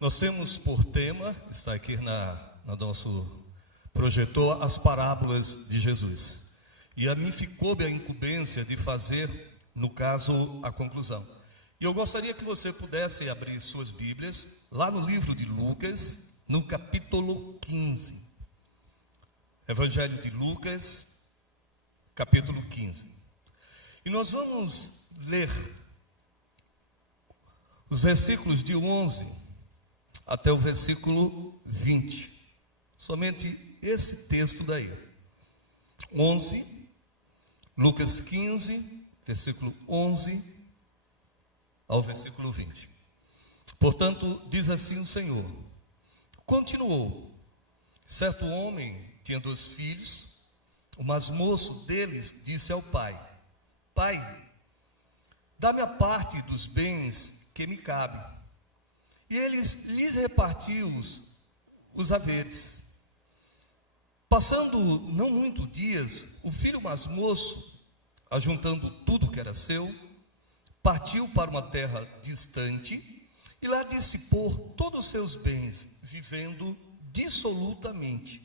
Nós temos por tema, está aqui no nosso projetor, as parábolas de Jesus. E a mim ficou-me a incumbência de fazer, no caso, a conclusão. E eu gostaria que você pudesse abrir suas Bíblias, lá no livro de Lucas, no capítulo 15. Evangelho de Lucas, capítulo 15. E nós vamos ler os versículos de 11 até o versículo 20. Somente esse texto daí. 11, Lucas 15, versículo 11 ao versículo 20. Portanto, diz assim o Senhor: continuou, certo homem tinha 2 filhos. O mais moço deles disse ao pai: Pai, dá-me a parte dos bens que me cabe. E eles lhes repartiu os haveres. Passando não muito dias, o filho mais moço, ajuntando tudo que era seu, partiu para uma terra distante e lá dissipou todos os seus bens, vivendo dissolutamente.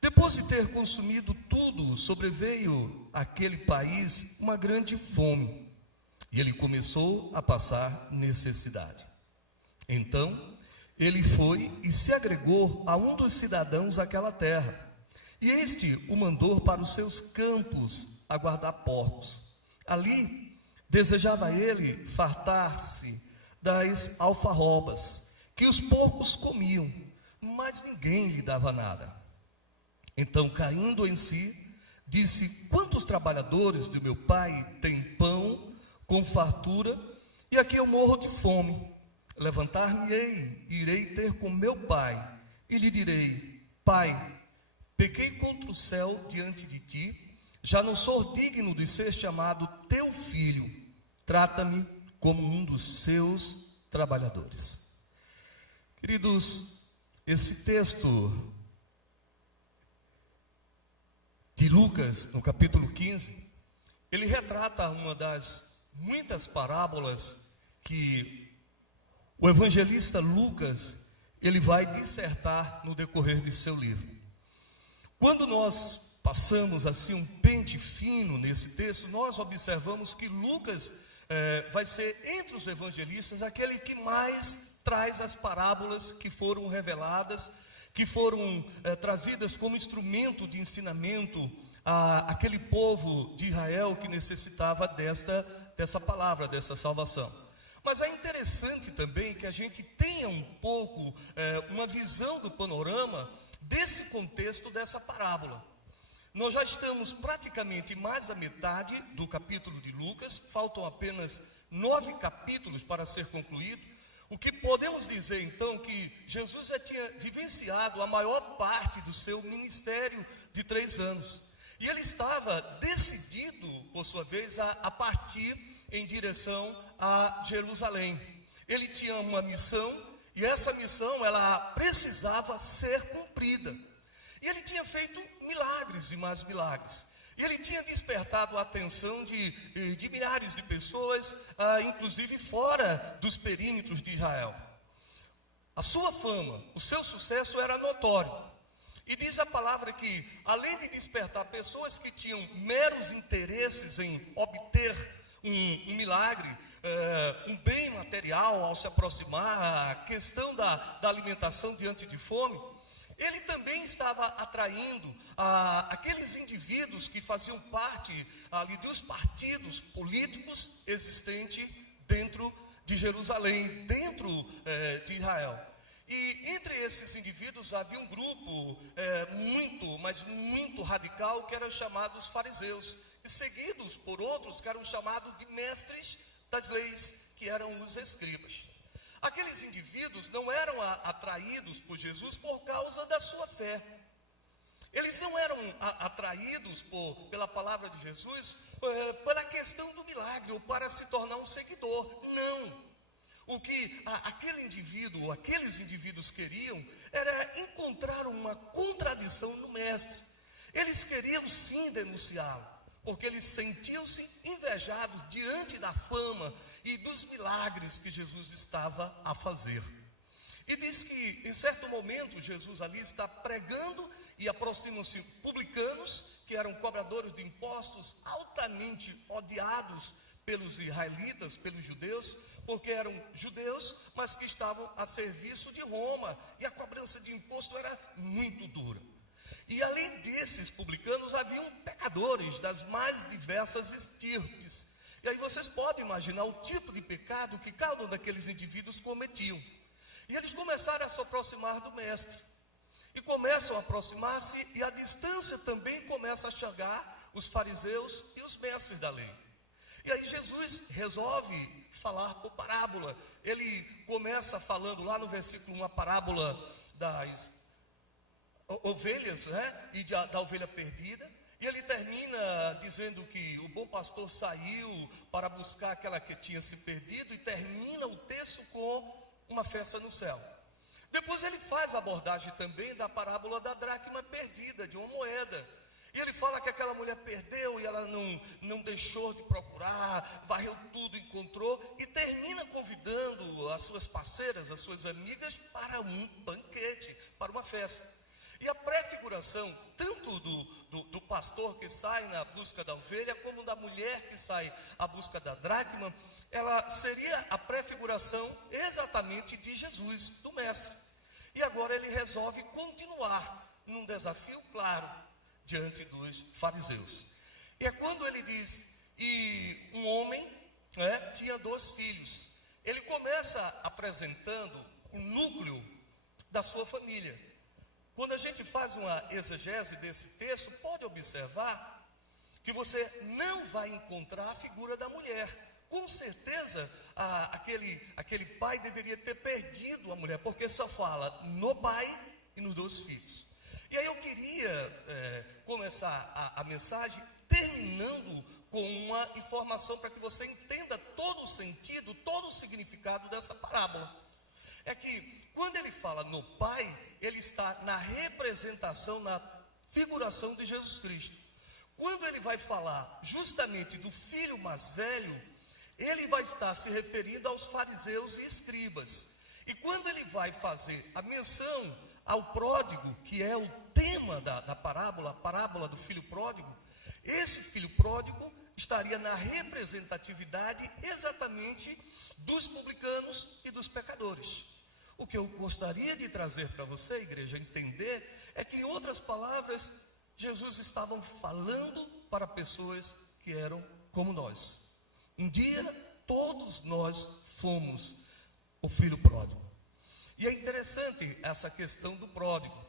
Depois de ter consumido tudo, sobreveio àquele país uma grande fome, e ele começou a passar necessidade. Então, ele foi e se agregou a um dos cidadãos daquela terra, e este o mandou para os seus campos a guardar porcos. Ali, desejava ele fartar-se das alfarrobas, que os porcos comiam, mas ninguém lhe dava nada. Então, caindo em si, disse: quantos trabalhadores do meu pai têm pão com fartura, e aqui eu morro de fome. Levantar-me-ei, irei ter com meu pai, e lhe direi: Pai, pequei contra o céu diante de ti, já não sou digno de ser chamado teu filho, trata-me como um dos seus trabalhadores. Queridos, esse texto de Lucas, no capítulo 15, ele retrata uma das muitas parábolas que o evangelista Lucas, ele vai dissertar no decorrer de seu livro. Quando nós passamos assim um pente fino nesse texto, nós observamos que Lucas vai ser, entre os evangelistas, aquele que mais traz as parábolas que foram reveladas, que foram trazidas como instrumento de ensinamento àquele povo de Israel que necessitava dessa palavra, dessa salvação. Mas é interessante também que a gente tenha um pouco uma visão do panorama desse contexto dessa parábola. Nós já estamos praticamente mais da metade do capítulo de Lucas, faltam apenas 9 capítulos para ser concluído. O que podemos dizer então que Jesus já tinha vivenciado a maior parte do seu ministério de 3 anos. E ele estava decidido, por sua vez, a partir em direção a Jerusalém. Ele tinha uma missão, e essa missão ela precisava ser cumprida. E ele tinha feito milagres e mais milagres. E ele tinha despertado a atenção de milhares de pessoas, inclusive fora dos perímetros de Israel. A sua fama, o seu sucesso era notório. E diz a palavra que, além de despertar pessoas que tinham meros interesses em obter um milagre, um bem material ao se aproximar, a questão da alimentação diante de fome, ele também estava atraindo aqueles indivíduos que faziam parte ali dos partidos políticos existentes dentro de Jerusalém, dentro de Israel. E entre esses indivíduos havia um grupo muito radical, que eram chamados fariseus, e seguidos por outros que eram chamados de mestres das leis, que eram os escribas. Aqueles indivíduos não eram atraídos por Jesus por causa da sua fé. Eles não eram atraídos pela palavra de Jesus pela questão do milagre ou para se tornar um seguidor. Não. O que aqueles indivíduos queriam era encontrar uma contradição no mestre. Eles queriam sim denunciá-lo, porque eles sentiam-se invejados diante da fama e dos milagres que Jesus estava a fazer. E diz que em certo momento Jesus ali está pregando e aproximam-se publicanos, que eram cobradores de impostos, altamente odiados pelos israelitas, pelos judeus, porque eram judeus, mas que estavam a serviço de Roma, e a cobrança de imposto era muito dura. E além desses publicanos, haviam pecadores das mais diversas estirpes. E aí vocês podem imaginar o tipo de pecado que cada um daqueles indivíduos cometiam. E eles começaram a se aproximar do mestre. E começam a aproximar-se, e a distância também começa a chegar os fariseus e os mestres da lei. E aí Jesus resolve falar por parábola. Ele começa falando lá no versículo 1, a parábola das ovelhas, né? E da ovelha perdida. E ele termina dizendo que o bom pastor saiu para buscar aquela que tinha se perdido, e termina o texto com uma festa no céu. Depois ele faz a abordagem também da parábola da dracma perdida, de uma moeda. E ele fala que aquela mulher perdeu e ela não deixou de procurar, varreu tudo, encontrou, e termina convidando as suas parceiras, as suas amigas, para um banquete, para uma festa. E a prefiguração, tanto do pastor que sai na busca da ovelha, como da mulher que sai à busca da dracma, ela seria a prefiguração exatamente de Jesus, do Mestre. E agora ele resolve continuar num desafio claro diante dos fariseus. E é quando ele diz, e um homem tinha 2 filhos. Ele começa apresentando o núcleo da sua família. Quando a gente faz uma exegese desse texto, pode observar que você não vai encontrar a figura da mulher. Com certeza, aquele pai deveria ter perdido a mulher, porque só fala no pai e nos 2 filhos. E aí eu queria começar a mensagem terminando com uma informação para que você entenda todo o sentido, todo o significado dessa parábola. É que quando ele fala no pai, ele está na representação, na figuração de Jesus Cristo. Quando ele vai falar justamente do filho mais velho, ele vai estar se referindo aos fariseus e escribas. E quando ele vai fazer a menção ao pródigo, que é o tema da parábola, a parábola do filho pródigo, esse filho pródigo estaria na representatividade exatamente dos publicanos e dos pecadores. O que eu gostaria de trazer para você, igreja, entender, é que, em outras palavras, Jesus estava falando para pessoas que eram como nós. Um dia, todos nós fomos o filho pródigo. E é interessante essa questão do pródigo.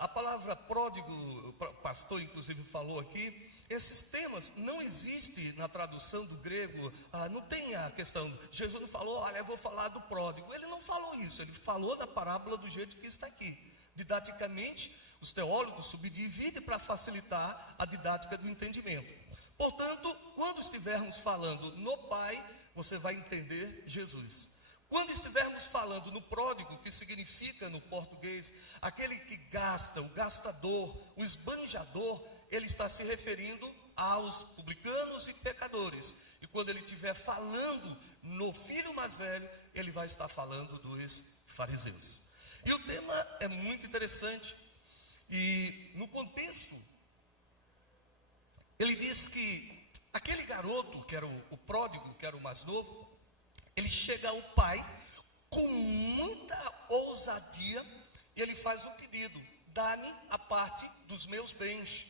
A palavra pródigo, o pastor inclusive falou aqui, esses temas não existem na tradução do grego. Não tem a questão, Jesus não falou, olha, eu vou falar do pródigo. Ele não falou isso, ele falou da parábola do jeito que está aqui. Didaticamente, os teólogos subdividem para facilitar a didática do entendimento. Portanto, quando estivermos falando no Pai, você vai entender Jesus. Quando estivermos falando no pródigo, que significa no português, aquele que gasta, o gastador, o esbanjador, ele está se referindo aos publicanos e pecadores. E quando ele estiver falando no filho mais velho, ele vai estar falando dos fariseus. E o tema é muito interessante. E no contexto, ele diz que aquele garoto, que era o pródigo, que era o mais novo, ele chega ao pai com muita ousadia e ele faz o pedido: dá-me a parte dos meus bens.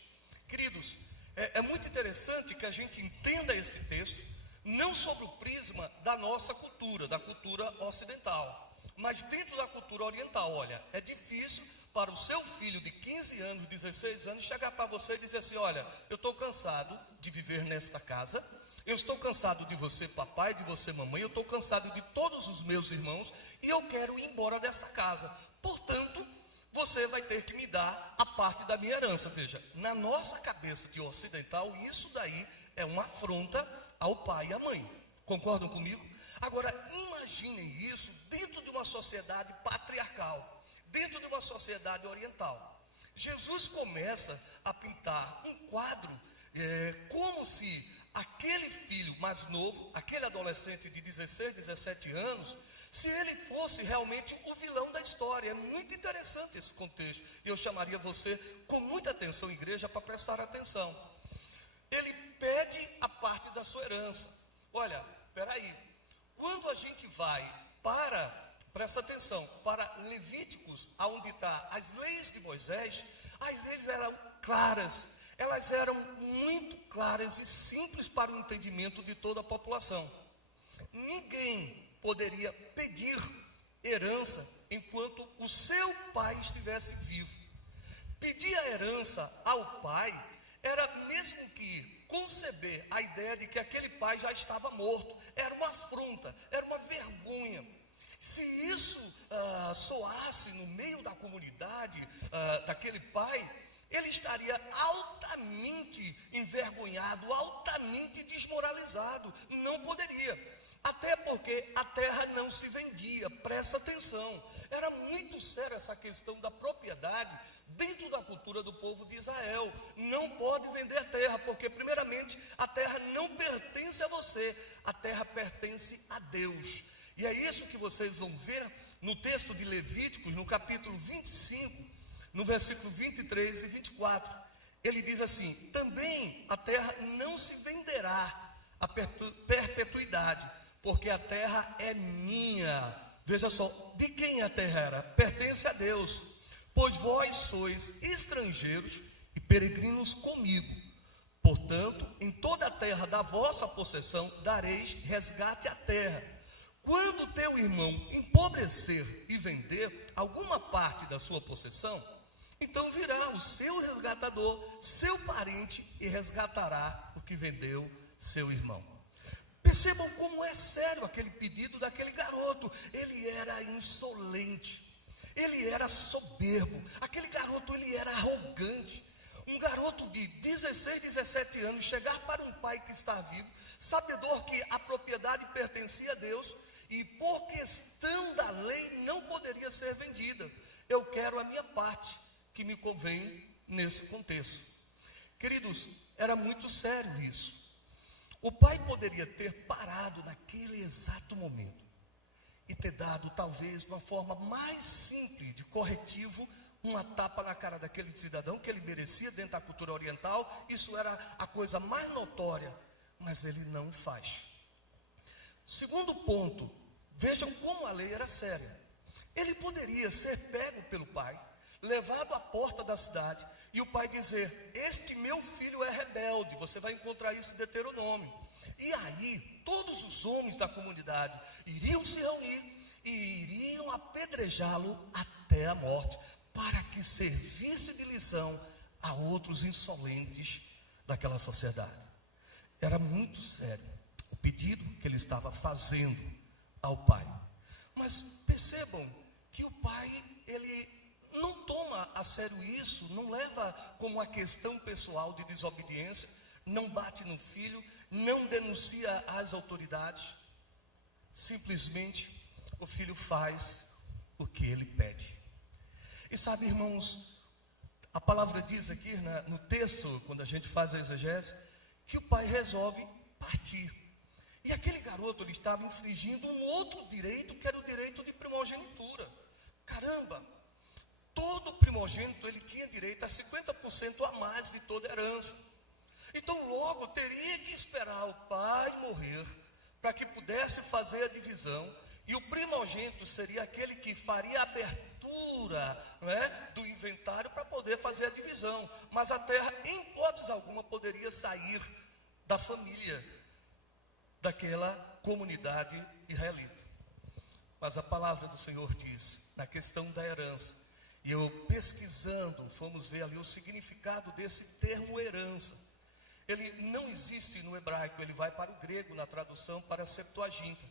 Queridos, é muito interessante que a gente entenda este texto, não sobre o prisma da nossa cultura, da cultura ocidental, mas dentro da cultura oriental. Olha, é difícil para o seu filho de 15 anos, 16 anos, chegar para você e dizer assim: olha, eu estou cansado de viver nesta casa, eu estou cansado de você papai, de você mamãe, eu estou cansado de todos os meus irmãos e eu quero ir embora dessa casa. Portanto, você vai ter que me dar a parte da minha herança. Veja, na nossa cabeça de ocidental, isso daí é uma afronta ao pai e à mãe. Concordam comigo? Agora, imaginem isso dentro de uma sociedade patriarcal, dentro de uma sociedade oriental. Jesus começa a pintar um quadro como se aquele filho mais novo, aquele adolescente de 16, 17 anos, Se ele fosse realmente o vilão da história. É muito interessante esse contexto. E eu chamaria você com muita atenção, igreja, para prestar atenção. Ele pede a parte da sua herança. Olha, peraí. Quando a gente vai presta atenção, para Levíticos, onde está as leis de Moisés, as leis eram claras. Elas eram muito claras e simples para o entendimento de toda a população. Ninguém poderia pedir herança enquanto o seu pai estivesse vivo. Pedir a herança ao pai era mesmo que conceber a ideia de que aquele pai já estava morto. Era uma afronta, era uma vergonha. Se isso soasse no meio da comunidade daquele pai, ele estaria altamente envergonhado, altamente desmoralizado. Não poderia. Até porque a terra não se vendia. Presta atenção. Era muito séria essa questão da propriedade dentro da cultura do povo de Israel. Não pode vender terra, porque primeiramente a terra não pertence a você. A terra pertence a Deus. E é isso que vocês vão ver no texto de Levíticos, no capítulo 25, no versículo 23 e 24. Ele diz assim: também a terra não se venderá a perpetuidade, porque a terra é minha. Veja só, de quem a terra era? Pertence a Deus. Pois vós sois estrangeiros e peregrinos comigo. Portanto, em toda a terra da vossa possessão dareis resgate à terra. Quando teu irmão empobrecer e vender alguma parte da sua possessão, então virá o seu resgatador, seu parente, e resgatará o que vendeu seu irmão. Percebam como é sério aquele pedido daquele garoto. Ele era insolente, ele era soberbo, aquele garoto ele era arrogante. Um garoto de 16, 17 anos chegar para um pai que está vivo, sabedor que a propriedade pertencia a Deus e por questão da lei não poderia ser vendida. Eu quero a minha parte, que me convém nesse contexto. Queridos, era muito sério isso. O pai poderia ter parado naquele exato momento e ter dado, talvez, de uma forma mais simples, de corretivo, uma tapa na cara daquele cidadão que ele merecia dentro da cultura oriental. Isso era a coisa mais notória, mas ele não faz. Segundo ponto, vejam como a lei era séria. Ele poderia ser pego pelo pai, levado à porta da cidade, e o pai dizer: este meu filho é rebelde. Você vai encontrar isso em Deuteronômio. E aí, todos os homens da comunidade iriam se reunir e iriam apedrejá-lo até a morte, para que servisse de lição a outros insolentes daquela sociedade. Era muito sério o pedido que ele estava fazendo ao pai. Mas percebam que o pai, ele não toma a sério isso, não leva como uma questão pessoal de desobediência, não bate no filho, não denuncia às autoridades. Simplesmente o filho faz o que ele pede. E sabe, irmãos, a palavra diz aqui no texto, quando a gente faz a exegese, que o pai resolve partir. E aquele garoto, ele estava infringindo um outro direito, que era o direito de primogenitura. Caramba! Todo primogênito, ele tinha direito a 50% a mais de toda herança. Então logo teria que esperar o pai morrer para que pudesse fazer a divisão. E o primogênito seria aquele que faria a abertura, do inventário para poder fazer a divisão. Mas a terra, em hipótese alguma, poderia sair da família daquela comunidade israelita. Mas a palavra do Senhor diz, na questão da herança, e eu pesquisando, fomos ver ali o significado desse termo herança. Ele não existe no hebraico, ele vai para o grego na tradução, para a Septuaginta.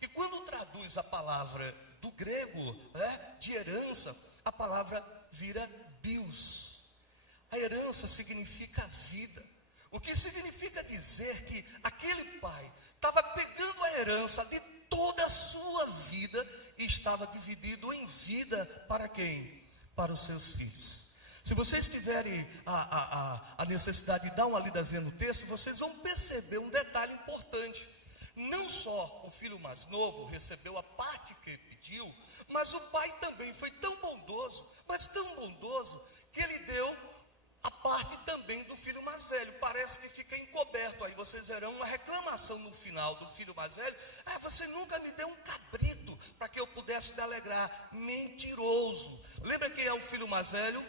E quando traduz a palavra do grego, de herança, a palavra vira bios. A herança significa vida. O que significa dizer que aquele pai estava pegando a herança de toda a sua vida e estava dividido em vida para quem? Para os seus filhos. Se vocês tiverem a necessidade de dar uma lidazinha no texto, vocês vão perceber um detalhe importante. Não só o filho mais novo recebeu a parte que pediu, mas o pai também foi tão bondoso, mas tão bondoso, que ele deu a parte também do filho mais velho. Parece que fica encoberto. Aí vocês verão uma reclamação no final do filho mais velho: ah, você nunca me deu um cabrito para que eu pudesse me alegrar. Mentiroso. Lembra quem é o filho mais velho?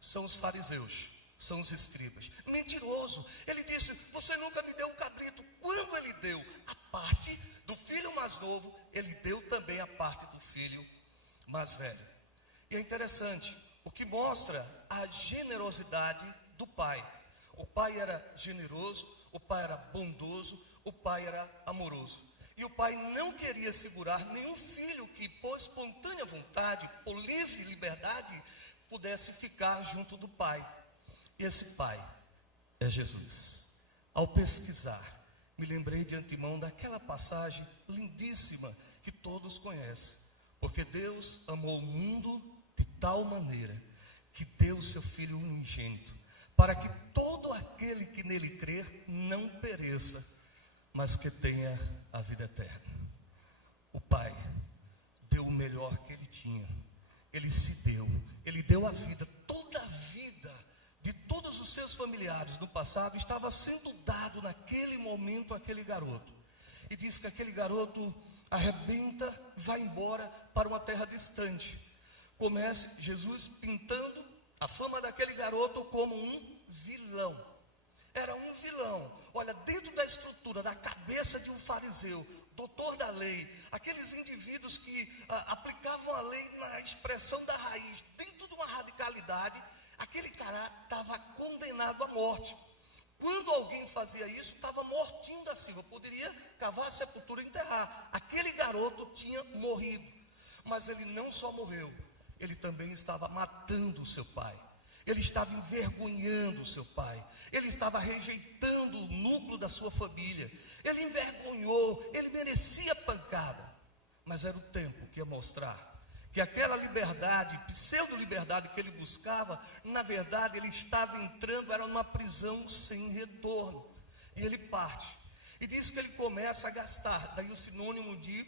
São os fariseus, são os escribas. Mentiroso. Ele disse: você nunca me deu um cabrito. Quando ele deu a parte do filho mais novo, ele deu também a parte do filho mais velho. E é interessante, o que mostra a generosidade do pai. O pai era generoso, o pai era bondoso, o pai era amoroso. E o pai não queria segurar nenhum filho que, por espontânea vontade, por livre liberdade, pudesse ficar junto do pai. E esse pai é Jesus. Ao pesquisar, me lembrei de antemão daquela passagem lindíssima que todos conhecem. Porque Deus amou o mundo de tal maneira que deu o seu Filho unigênito, para que todo aquele que nele crer não pereça, mas que tenha a vida eterna. O Pai deu o melhor que ele tinha. Ele se deu, ele deu a vida. Toda a vida de todos os seus familiares no passado estava sendo dado naquele momento àquele garoto. E diz que aquele garoto arrebenta, vai embora para uma terra distante. Começa Jesus pintando a fama daquele garoto como um vilão. Era um vilão. Olha, dentro da estrutura, da cabeça de um fariseu, doutor da lei, aqueles indivíduos que aplicavam a lei na expressão da raiz, dentro de uma radicalidade, aquele cara estava condenado à morte. Quando alguém fazia isso, estava mortinho da silva, poderia cavar a sepultura e enterrar. Aquele garoto tinha morrido, mas ele não só morreu, ele também estava matando o seu pai. Ele estava envergonhando o seu pai. Ele estava rejeitando o núcleo da sua família. Ele envergonhou, ele merecia pancada. Mas era o tempo que ia mostrar que aquela liberdade, pseudo-liberdade que ele buscava, na verdade ele estava entrando, era numa prisão sem retorno. E ele parte. E diz que ele começa a gastar. Daí o sinônimo de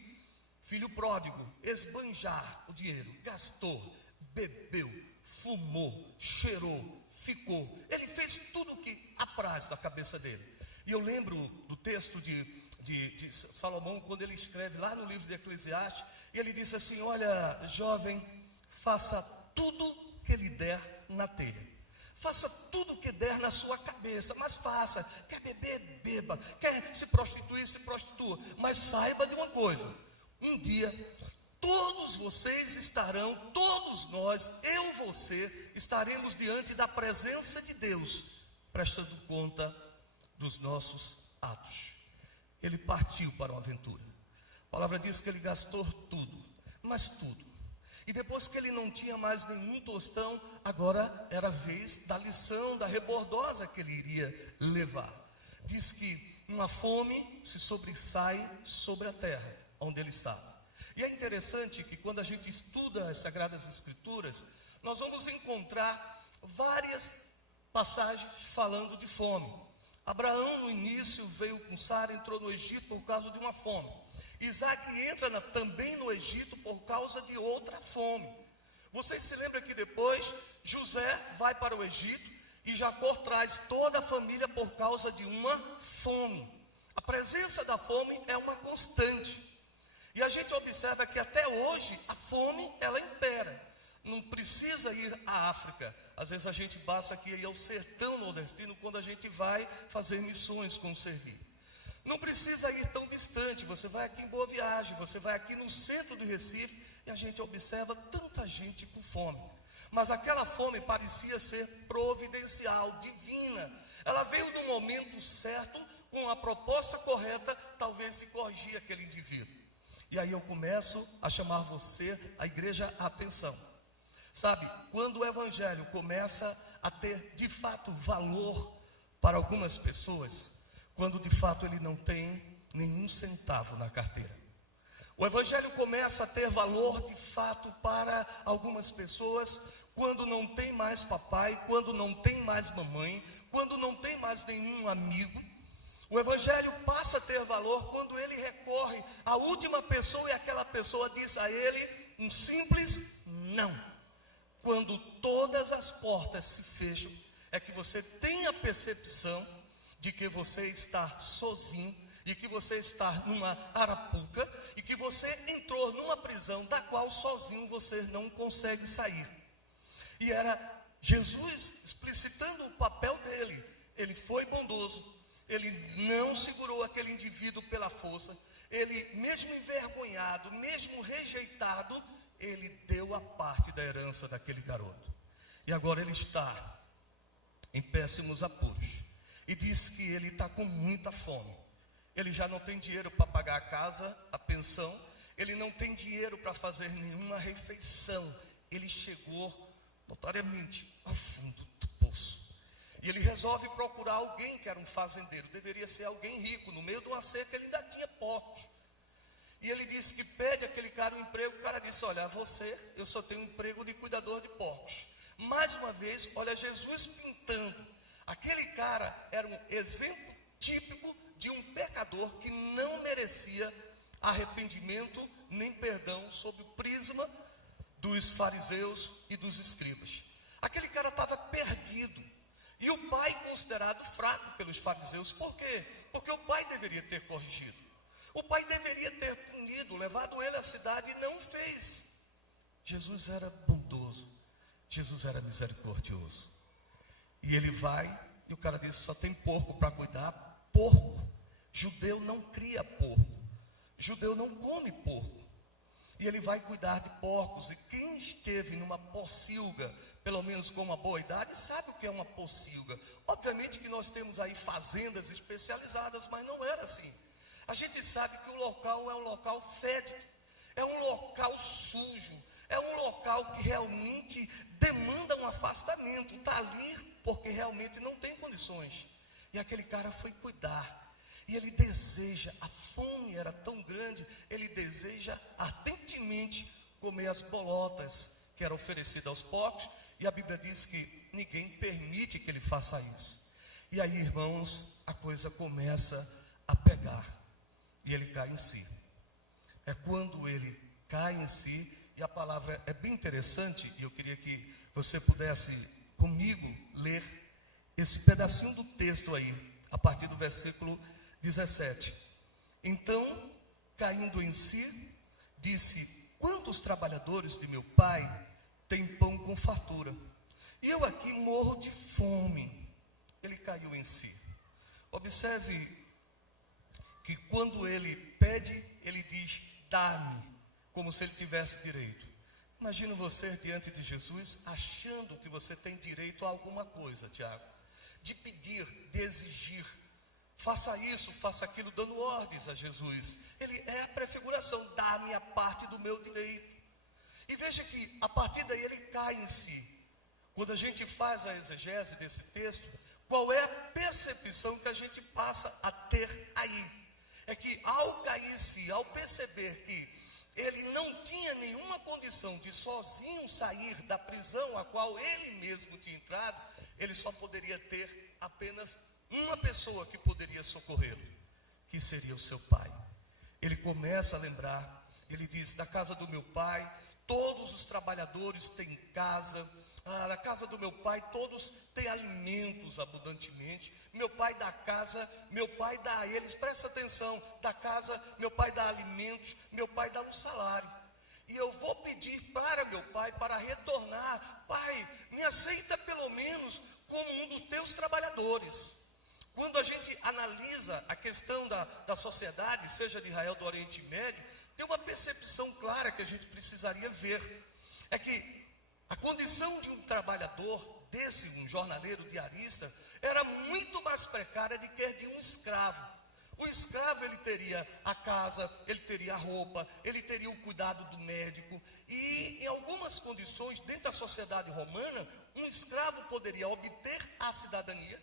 filho pródigo, esbanjar o dinheiro. Gastou, bebeu, fumou, cheirou, ficou. Ele fez tudo o que apraz da cabeça dele. E eu lembro do texto de Salomão, quando ele escreve lá no livro de Eclesiastes, e ele disse assim: olha, jovem, faça tudo que lhe der na telha. Faça tudo o que der na sua cabeça, mas faça. Quer beber, beba. Quer se prostituir, se prostitua. Mas saiba de uma coisa: um dia todos vocês estarão, todos nós, eu, você, estaremos diante da presença de Deus, prestando conta dos nossos atos. Ele partiu para uma aventura. A palavra diz que ele gastou tudo, mas tudo. E depois que ele não tinha mais nenhum tostão, agora era a vez da lição, da rebordosa que ele iria levar. Diz que uma fome se sobressai sobre a terra onde ele estava. E é interessante que quando a gente estuda as Sagradas Escrituras, nós vamos encontrar várias passagens falando de fome. Abraão no início veio com Sara, entrou no Egito por causa de uma fome. Isaac entra também no Egito por causa de outra fome. Vocês se lembram que depois José vai para o Egito e Jacó traz toda a família por causa de uma fome. A presença da fome é uma constante. E a gente observa que até hoje a fome ela impera. Não precisa ir à África. Às vezes a gente passa aqui ao sertão nordestino quando a gente vai fazer missões com o Servir. Não precisa ir tão distante. Você vai aqui em Boa Viagem, você vai aqui no centro do Recife e a gente observa tanta gente com fome. Mas aquela fome parecia ser providencial, divina. Ela veio no momento certo, com a proposta correta, talvez de corrigir aquele indivíduo. E aí eu começo a chamar você, a igreja, a atenção. Sabe, quando o evangelho começa a ter de fato valor para algumas pessoas, quando de fato ele não tem nenhum centavo na carteira. O evangelho começa a ter valor de fato para algumas pessoas quando não tem mais papai, quando não tem mais mamãe, quando não tem mais nenhum amigo, O evangelho passa a ter valor quando ele recorre à última pessoa e aquela pessoa diz a ele um simples não. Quando todas as portas se fecham, é que você tem a percepção de que você está sozinho, e que você está numa arapuca, e que você entrou numa prisão da qual sozinho você não consegue sair. E era Jesus explicitando o papel dele. Ele foi bondoso, ele não segurou aquele indivíduo pela força, ele mesmo envergonhado, mesmo rejeitado, ele deu a parte da herança daquele garoto. E agora ele está em péssimos apuros, e diz que ele está com muita fome. Ele já não tem dinheiro para pagar a casa, a pensão, ele não tem dinheiro para fazer nenhuma refeição. Ele chegou, notoriamente, ao fundo do poço. E ele resolve procurar alguém que era um fazendeiro, deveria ser alguém rico. No meio de uma cerca ele ainda tinha porcos. E ele disse que pede aquele cara um emprego. O cara disse: olha, eu só tenho um emprego de cuidador de porcos. Mais uma vez, olha Jesus pintando. Aquele cara era um exemplo típico de um pecador que não merecia arrependimento nem perdão sob o prisma dos fariseus e dos escribas. Aquele cara estava perdido. E o pai considerado fraco pelos fariseus. Por quê? Porque o pai deveria ter corrigido. O pai deveria ter punido, levado ele à cidade, e não fez. Jesus era bondoso. Jesus era misericordioso. E ele vai, e o cara disse: só tem porco para cuidar. Porco. Judeu não cria porco. Judeu não come porco. E ele vai cuidar de porcos. E quem esteve numa pocilga, pelo menos com uma boa idade, sabe o que é uma pocilga. Obviamente que nós temos aí fazendas especializadas, mas não era assim. A gente sabe que o local é um local fédido, é um local sujo, é um local que realmente demanda um afastamento. Está ali porque realmente não tem condições. E aquele cara foi cuidar. E ele deseja, a fome era tão grande, ele deseja ardentemente comer as bolotas que eram oferecidas aos porcos. E a Bíblia diz que ninguém permite que ele faça isso. E aí, irmãos, a coisa começa a pegar. E ele cai em si. É quando ele cai em si. E a palavra é bem interessante. E eu queria que você pudesse comigo ler esse pedacinho do texto aí, a partir do versículo 17. Então, caindo em si, disse: quantos trabalhadores de meu pai têm pão com fartura, e eu aqui morro de fome. Ele caiu em si. Observe que quando ele pede, ele diz: dá-me, como se ele tivesse direito. Imagina você diante de Jesus, achando que você tem direito a alguma coisa, Tiago, de pedir, de exigir. Faça isso, faça aquilo, dando ordens a Jesus. Ele é a prefiguração: dá-me a parte do meu direito. E veja que a partir daí ele cai em si. Quando a gente faz a exegese desse texto, qual é a percepção que a gente passa a ter aí? É que ao cair em si, ao perceber que ele não tinha nenhuma condição de sozinho sair da prisão a qual ele mesmo tinha entrado, ele só poderia ter apenas uma pessoa que poderia socorrê-lo, que seria o seu pai. Ele começa a lembrar, ele diz: da casa do meu pai, todos os trabalhadores têm casa. Na casa do meu pai, todos têm alimentos abundantemente. Meu pai dá casa, meu pai dá a eles, presta atenção, da casa, meu pai dá alimentos, meu pai dá um salário. E eu vou pedir para meu pai para retornar. Pai, me aceita pelo menos como um dos teus trabalhadores. Quando a gente analisa a questão da sociedade, seja de Israel, do Oriente Médio, tem uma percepção clara que a gente precisaria ver. É que a condição de um trabalhador desse, um jornaleiro diarista, era muito mais precária do que a de um escravo. O escravo, ele teria a casa, ele teria a roupa, ele teria o cuidado do médico. E em algumas condições, dentro da sociedade romana, um escravo poderia obter a cidadania.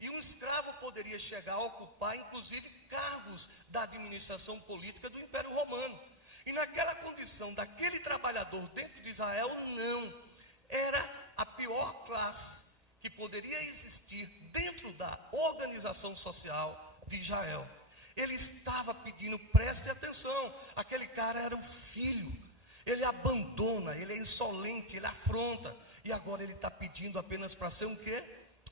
E um escravo poderia chegar a ocupar, inclusive, cargos da administração política do Império Romano. E naquela condição daquele trabalhador dentro de Israel, não. Era a pior classe que poderia existir dentro da organização social de Israel. Ele estava pedindo, preste atenção, aquele cara era o filho, ele abandona, ele é insolente, ele afronta, e agora ele está pedindo apenas para ser um quê?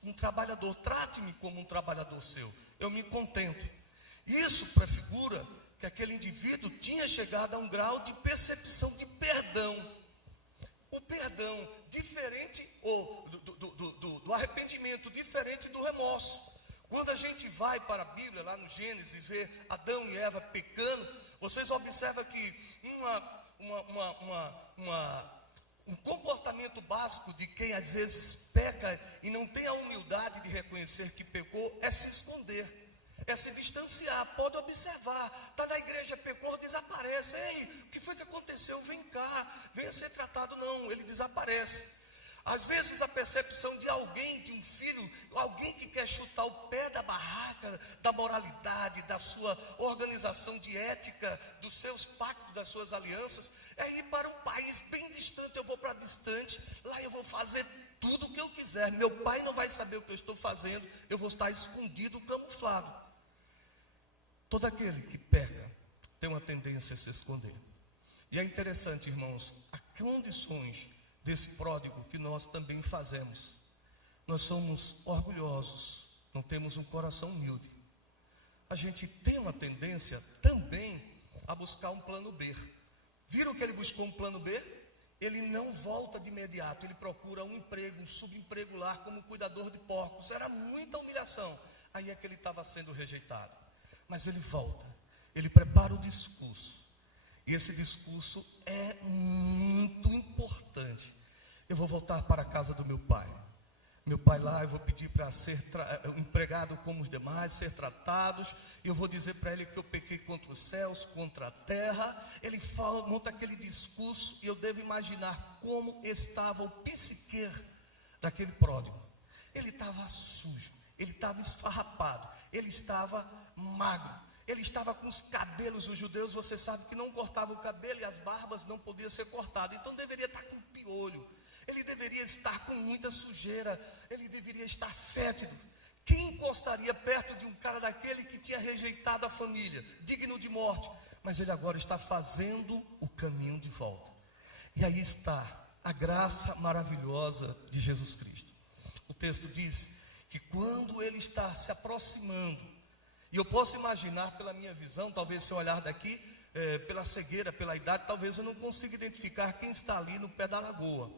Um trabalhador. Trate-me como um trabalhador seu, eu me contento. Isso prefigura que aquele indivíduo tinha chegado a um grau de percepção de perdão. O perdão diferente do arrependimento, diferente do remorso. Quando a gente vai para a Bíblia, lá no Gênesis, e vê Adão e Eva pecando, vocês observam que um comportamento básico de quem às vezes peca e não tem a humildade de reconhecer que pecou é se esconder, é se distanciar. Pode observar, está na igreja, pecou, desaparece. Ei, o que foi que aconteceu? Vem cá, venha ser tratado. Não, ele desaparece. Às vezes a percepção de alguém, de um filho, alguém que quer chutar o pé da barraca, da moralidade, da sua organização de ética, dos seus pactos, das suas alianças, é ir para um país bem distante. Eu vou para distante, lá eu vou fazer tudo o que eu quiser, meu pai não vai saber o que eu estou fazendo, eu vou estar escondido, camuflado. Todo aquele que peca tem uma tendência a se esconder. E é interessante, irmãos, há condições desse pródigo que nós também fazemos. Nós somos orgulhosos, não temos um coração humilde. A gente tem uma tendência também a buscar um plano B. Viram que ele buscou um plano B? Ele não volta de imediato, ele procura um emprego, um subemprego lá como cuidador de porcos. Era muita humilhação. Aí é que ele estava sendo rejeitado. Mas ele volta, ele prepara o discurso. E esse discurso é muito importante. Eu vou voltar para a casa do meu pai. Meu pai lá, eu vou pedir para ser empregado como os demais, ser tratados. E eu vou dizer para ele que eu pequei contra os céus, contra a terra. Ele monta aquele discurso e eu devo imaginar como estava o psique daquele pródigo. Ele estava sujo, ele estava esfarrapado, ele estava magro. Ele estava com os cabelos, os judeus, você sabe que não cortavam o cabelo e as barbas não podiam ser cortadas. Então deveria estar com piolho, ele deveria estar com muita sujeira, ele deveria estar fétido. Quem encostaria perto de um cara daquele que tinha rejeitado a família, digno de morte? Mas ele agora está fazendo o caminho de volta. E aí está a graça maravilhosa de Jesus Cristo. O texto diz que quando ele está se aproximando, e eu posso imaginar pela minha visão, talvez se eu olhar daqui, pela cegueira, pela idade, talvez eu não consiga identificar quem está ali no pé da lagoa.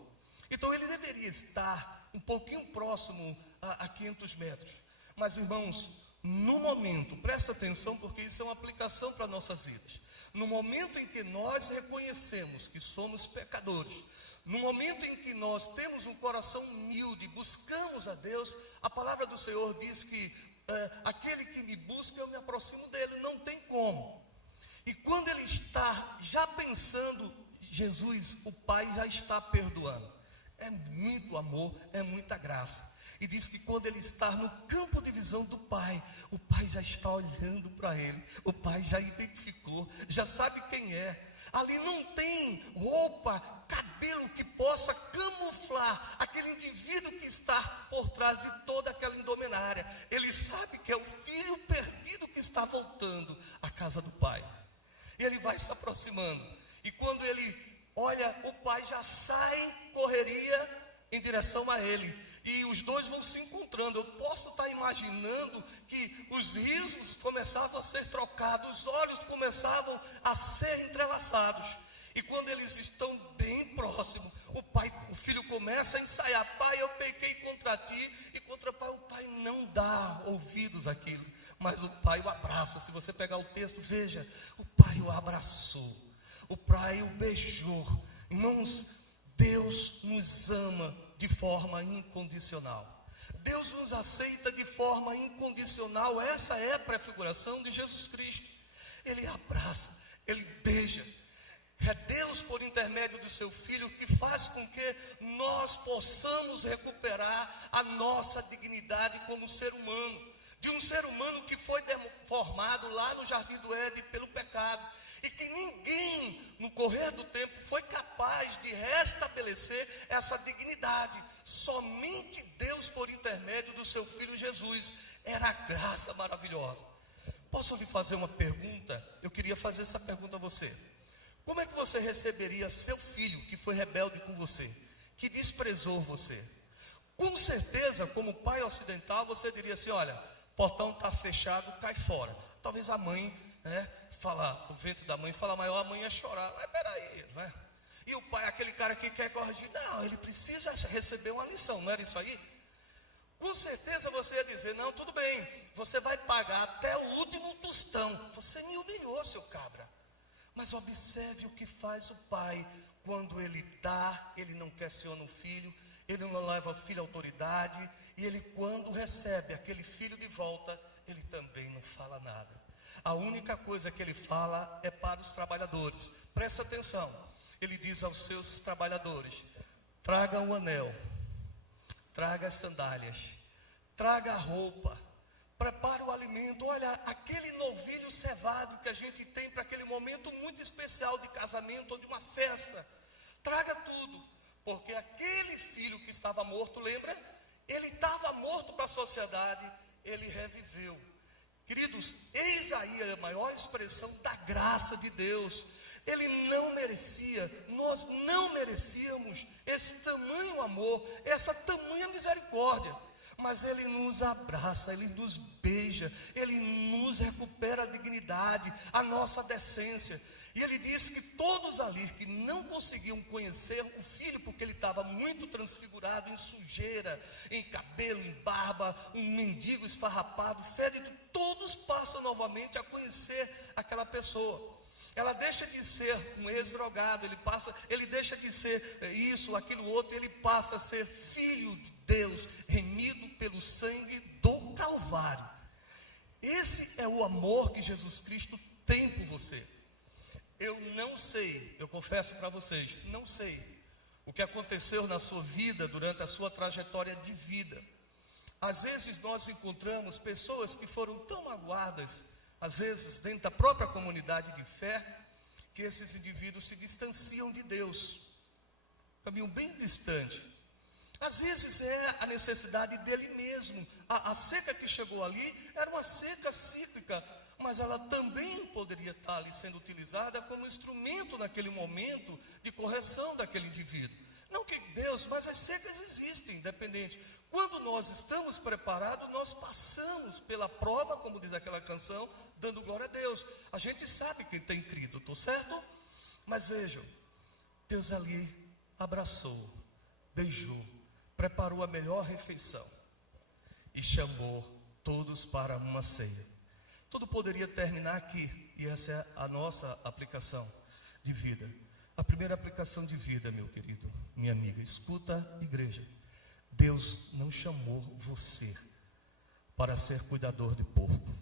Então ele deveria estar um pouquinho próximo a 500 metros. Mas irmãos, no momento, presta atenção porque isso é uma aplicação para nossas vidas. No momento em que nós reconhecemos que somos pecadores, no momento em que nós temos um coração humilde, buscamos a Deus, a palavra do Senhor diz que aquele que me busca, eu me aproximo dele, não tem como. E quando ele está já pensando, Jesus, o Pai já está perdoando. É muito amor, é muita graça. E diz que quando ele está no campo de visão do Pai, o Pai já está olhando para ele, o Pai já identificou, já sabe quem é. Ali não tem roupa, cabelo que possa camuflar aquele indivíduo que está por trás de toda aquela indumentária. Ele sabe que é o filho perdido que está voltando à casa do pai. E ele vai se aproximando. E quando ele olha, o pai já sai em correria em direção a ele. E os dois vão se encontrando. Eu posso estar imaginando que os risos começavam a ser trocados, os olhos começavam a ser entrelaçados. E quando eles estão bem próximos, o filho começa a ensaiar: pai, eu pequei contra ti e contra o pai. O pai não dá ouvidos àquilo, mas o pai o abraça. Se você pegar o texto, veja, o pai o abraçou, o pai o beijou. Irmãos, Deus nos ama de forma incondicional. Deus nos aceita de forma incondicional. Essa é a prefiguração de Jesus Cristo. Ele abraça, ele beija. É Deus, por intermédio do seu Filho, que faz com que nós possamos recuperar a nossa dignidade como ser humano. De um ser humano que foi formado lá no Jardim do Éden pelo pecado. E que ninguém, no correr do tempo, foi capaz de restabelecer essa dignidade. Somente Deus, por intermédio do seu Filho Jesus. Era a graça maravilhosa. Posso lhe fazer uma pergunta? Eu queria fazer essa pergunta a você. Como é que você receberia seu filho que foi rebelde com você, que desprezou você? Com certeza, como pai ocidental, você diria assim: olha, portão está fechado, cai fora. Talvez a mãe, o ventre da mãe fala maior, a mãe ia chorar. Mas peraí, né? E o pai, aquele cara que quer corrigir, não, ele precisa receber uma lição, não era isso aí? Com certeza você ia dizer: não, tudo bem, você vai pagar até o último tostão. Você me humilhou, seu cabra. Mas observe o que faz o pai quando ele dá, ele não questiona o filho, ele não leva o filho à autoridade, e ele, quando recebe aquele filho de volta, ele também não fala nada. A única coisa que ele fala é para os trabalhadores. Presta atenção, ele diz aos seus trabalhadores: traga o anel, traga as sandálias, traga a roupa, prepare o alimento. Olha, aquele novilho cevado que a gente tem para aquele momento muito especial de casamento ou de uma festa, traga tudo, porque aquele filho que estava morto, lembra? Ele estava morto para a sociedade, ele reviveu. Queridos, eis aí a maior expressão da graça de Deus. Ele não merecia, nós não merecíamos esse tamanho amor, essa tamanha misericórdia. Mas Ele nos abraça, Ele nos beija, Ele nos recupera a dignidade, a nossa decência. E Ele diz que todos ali que não conseguiam conhecer o Filho, porque ele estava muito transfigurado, em sujeira, em cabelo, em barba, um mendigo esfarrapado, ferido, todos passam novamente a conhecer aquela pessoa. Ela deixa de ser um ex-drogado, ele deixa de ser isso, aquilo outro, ele passa a ser filho de Deus, remido pelo sangue do Calvário. Esse é o amor que Jesus Cristo tem por você. Eu não sei, eu confesso para vocês, não sei o que aconteceu na sua vida durante a sua trajetória de vida. Às vezes nós encontramos pessoas que foram tão magoadas, às vezes dentro da própria comunidade de fé, que esses indivíduos se distanciam de Deus, caminham bem distante. Às vezes é a necessidade dele mesmo. A seca que chegou ali era uma seca cíclica, mas ela também poderia estar ali sendo utilizada como instrumento naquele momento de correção daquele indivíduo. Não que Deus, mas as secas existem, independente. Quando nós estamos preparados, nós passamos pela prova, como diz aquela canção, dando glória a Deus. A gente sabe quem tem crido, estou certo? Mas vejam, Deus ali abraçou, beijou, preparou a melhor refeição e chamou todos para uma ceia. Tudo poderia terminar aqui, e essa é a nossa aplicação de vida. A primeira aplicação de vida, meu querido, minha amiga, escuta, igreja. Deus não chamou você para ser cuidador de porco.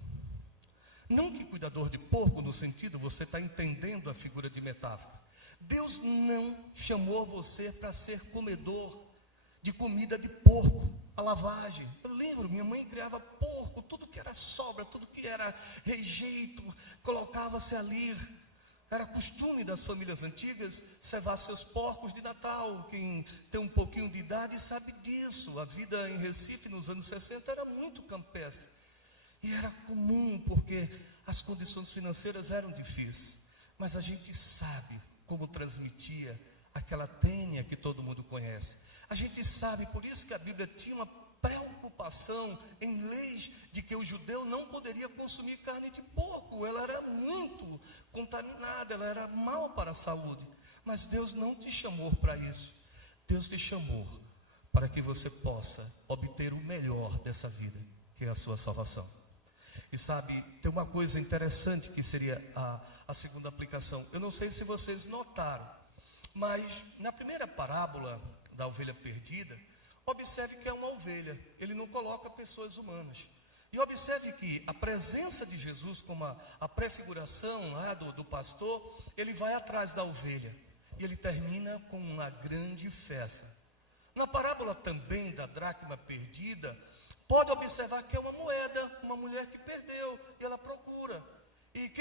Não que cuidador de porco no sentido, você está entendendo a figura de metáfora. Deus não chamou você para ser comedor de comida de porco, a lavagem. Eu lembro, minha mãe criava porco, tudo que era sobra, tudo que era rejeito, colocava-se ali. Era costume das famílias antigas cevar seus porcos de Natal. Quem tem um pouquinho de idade sabe disso. A vida em Recife nos anos 60 era muito campestre. E era comum porque as condições financeiras eram difíceis. Mas a gente sabe como transmitia aquela tênia que todo mundo conhece. A gente sabe, por isso que a Bíblia tinha uma preocupação em leis de que o judeu não poderia consumir carne de porco. Ela era muito contaminada, ela era mal para a saúde. Mas Deus não te chamou para isso. Deus te chamou para que você possa obter o melhor dessa vida, que é a sua salvação. E sabe, tem uma coisa interessante que seria a segunda aplicação. Eu não sei se vocês notaram, mas na primeira parábola da ovelha perdida, observe que é uma ovelha, ele não coloca pessoas humanas. E observe que a presença de Jesus, como a prefiguração lá do pastor, ele vai atrás da ovelha. E ele termina com uma grande festa. Na parábola também da dracma perdida, pode observar que é uma moeda, uma mulher que perdeu, e ela procura. E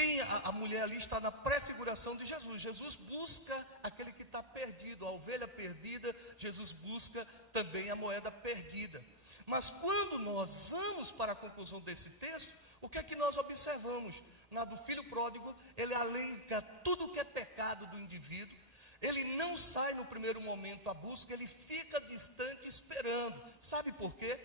a mulher ali está na prefiguração de Jesus. Jesus busca aquele que está perdido, a ovelha perdida. Jesus busca também a moeda perdida. Mas quando nós vamos para a conclusão desse texto, O que é que nós observamos? Na do filho pródigo, ele alenca tudo que é pecado do indivíduo. Ele não sai no primeiro momento à busca, ele fica distante esperando. Sabe por quê?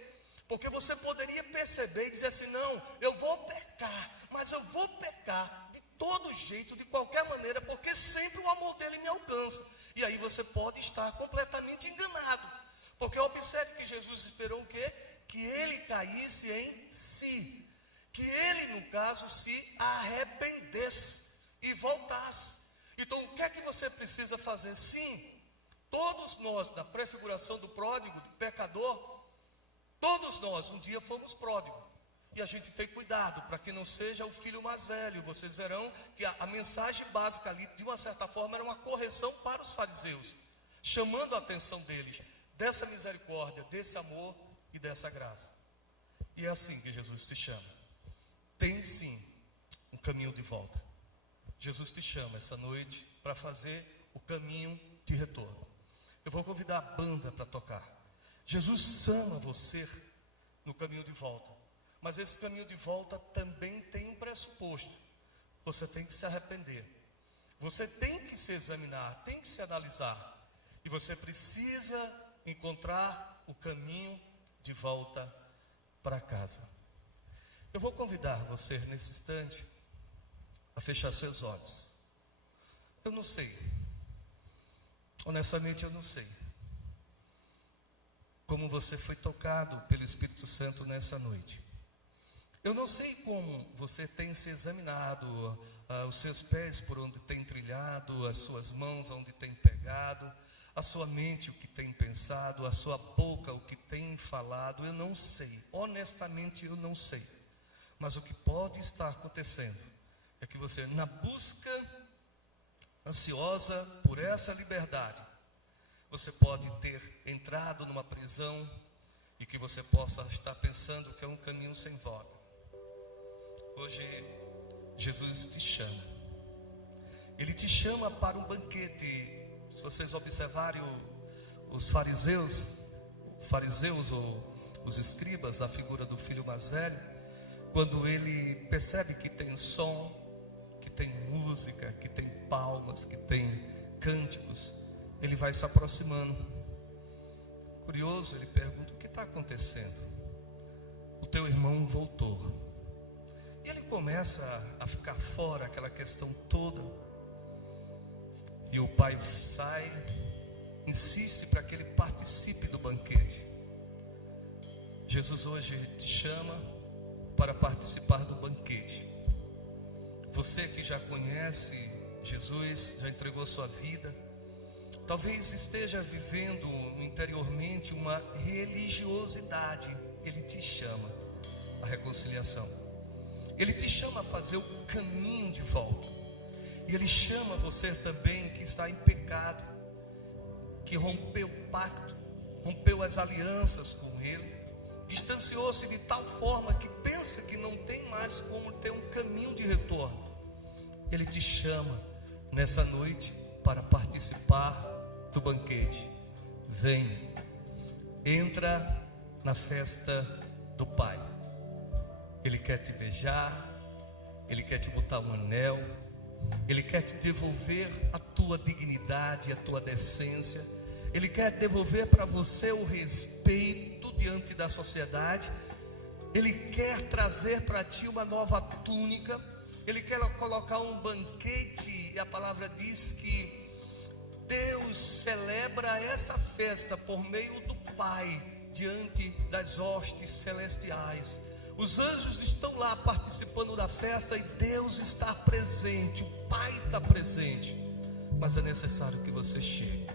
Porque você poderia perceber e dizer assim: não, eu vou pecar, mas eu vou pecar de todo jeito, de qualquer maneira, porque sempre o amor dele me alcança. E aí você pode estar completamente enganado. Porque observe que Jesus esperou o quê? Que ele caísse em si. Que ele, no caso, se arrependesse e voltasse. Então, o que é que você precisa fazer? Sim, todos nós, na prefiguração do pródigo, do pecador, todos nós um dia fomos pródigos. E a gente tem cuidado para que não seja o filho mais velho. Vocês verão que a mensagem básica ali, de uma certa forma, era uma correção para os fariseus, chamando a atenção deles dessa misericórdia, desse amor e dessa graça. E é assim que Jesus te chama. Tem sim um caminho de volta. Jesus te chama essa noite para fazer o caminho de retorno. Eu vou convidar a banda para tocar. Jesus chama você no caminho de volta. Mas esse caminho de volta também tem um pressuposto. Você tem que se arrepender. Você tem que se examinar, tem que se analisar. E você precisa encontrar o caminho de volta para casa. Eu vou convidar você nesse instante a fechar seus olhos. Eu não sei, honestamente eu não sei como você foi tocado pelo Espírito Santo nessa noite. Eu não sei como você tem se examinado, os seus pés por onde tem trilhado, as suas mãos onde tem pegado, a sua mente o que tem pensado, a sua boca o que tem falado. Eu não sei, honestamente eu não sei. Mas o que pode estar acontecendo é que você, na busca ansiosa por essa liberdade, você pode ter entrado numa prisão e que você possa estar pensando que é um caminho sem volta. Hoje, Jesus te chama. Ele te chama para um banquete. Se vocês observarem os fariseus ou os escribas da figura do filho mais velho, quando ele percebe que tem som, que tem música, que tem palmas, que tem cânticos, ele vai se aproximando. Curioso, ele pergunta: o que está acontecendo? O teu irmão voltou. E ele começa a ficar fora, aquela questão toda. E o pai sai, insiste para que ele participe do banquete. Jesus hoje te chama para participar do banquete. Você que já conhece Jesus, já entregou sua vida, talvez esteja vivendo interiormente uma religiosidade. Ele te chama à reconciliação. Ele te chama a fazer o caminho de volta. E Ele chama você também que está em pecado, que rompeu o pacto, rompeu as alianças com Ele, distanciou-se de tal forma que pensa que não tem mais como ter um caminho de retorno. Ele te chama nessa noite para participar do banquete. Vem, entra na festa do Pai. Ele quer te beijar, Ele quer te botar um anel, Ele quer te devolver a tua dignidade, a tua decência. Ele quer devolver para você o respeito diante da sociedade. Ele quer trazer para ti uma nova túnica. Ele quer colocar um banquete. E a palavra diz que Deus celebra essa festa por meio do Pai, diante das hostes celestiais. Os anjos estão lá participando da festa e Deus está presente, o Pai está presente. Mas é necessário que você chegue.